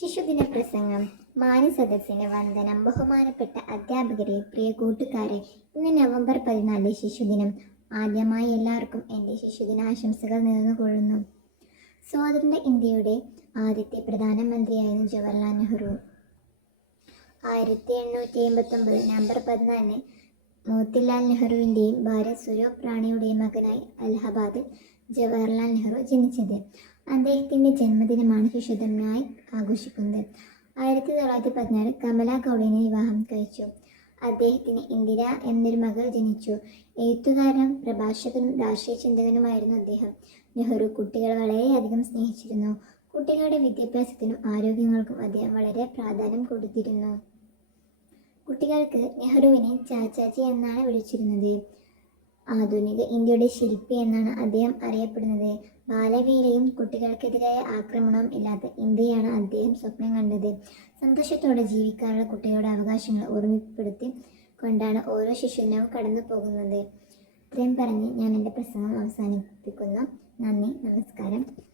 ശിശുദിന പ്രസംഗം മാന്യസദസ്സിന് വന്ദനം ബഹുമാനപ്പെട്ട അധ്യാപകരെ പ്രിയ കൂട്ടുകാരെ ഇന്ന് നവംബർ പതിനാല് ശിശുദിനം. ആദ്യമായി എല്ലാവർക്കും എന്റെ ശിശുദിനാശംസകൾ നേർന്നുകൊള്ളുന്നു. സ്വാതന്ത്ര്യ ഇന്ത്യയുടെ ആദ്യത്തെ പ്രധാനമന്ത്രിയായിരുന്നു ജവഹർലാൽ നെഹ്റു. ആയിരത്തി എണ്ണൂറ്റി എൺപത്തി ഒമ്പത് നവംബർ പതിനാലിന് മോത്തിലാൽ നെഹ്റുവിന്റെയും ഭാര്യ സ്വരൂപ് റാണിയുടെയും മകനായി അലഹബാദിൽ ജവഹർലാൽ നെഹ്റു ജനിച്ചത്. അദ്ദേഹത്തിന്റെ ജന്മദിനമാണ് ശിശുദിനമായി ആഘോഷിക്കുന്നത്. ആയിരത്തി തൊള്ളായിരത്തി പതിനാറ് കമല കൗളിനെ വിവാഹം കഴിച്ചു. അദ്ദേഹത്തിന് ഇന്ദിര എന്നൊരു മകൾ ജനിച്ചു. എഴുത്തുകാരനും പ്രഭാഷകനും രാഷ്ട്രീയ ചിന്തകനുമായിരുന്നു അദ്ദേഹം. നെഹ്റു കുട്ടികളെ വളരെയധികം സ്നേഹിച്ചിരുന്നു. കുട്ടികളുടെ വിദ്യാഭ്യാസത്തിനും ആരോഗ്യങ്ങൾക്കും അദ്ദേഹം വളരെ പ്രാധാന്യം കൊടുത്തിരുന്നു. കുട്ടികൾക്ക് നെഹ്റുവിനെ ചാച്ചാജി എന്നാണ് വിളിച്ചിരുന്നത്. ആധുനിക ഇന്ത്യയുടെ ശില്പി എന്നാണ് അദ്ദേഹം അറിയപ്പെടുന്നത്. ബാലവേലയും കുട്ടികൾക്കെതിരായ ആക്രമണവും ഇല്ലാത്ത ഇന്ത്യയാണ് അദ്ദേഹം സ്വപ്നം കണ്ടത്. സന്തോഷത്തോടെ ജീവിക്കാനുള്ള കുട്ടികളുടെ അവകാശങ്ങൾ ഓർമ്മപ്പെടുത്തി കൊണ്ടാണ് ഓരോ ശിശുദിനവും കടന്നു പോകുന്നത്. ഇത്രയും പറഞ്ഞ് ഞാൻ എന്റെ പ്രസംഗം അവസാനിപ്പിക്കുന്നു. നന്ദി നമസ്കാരം.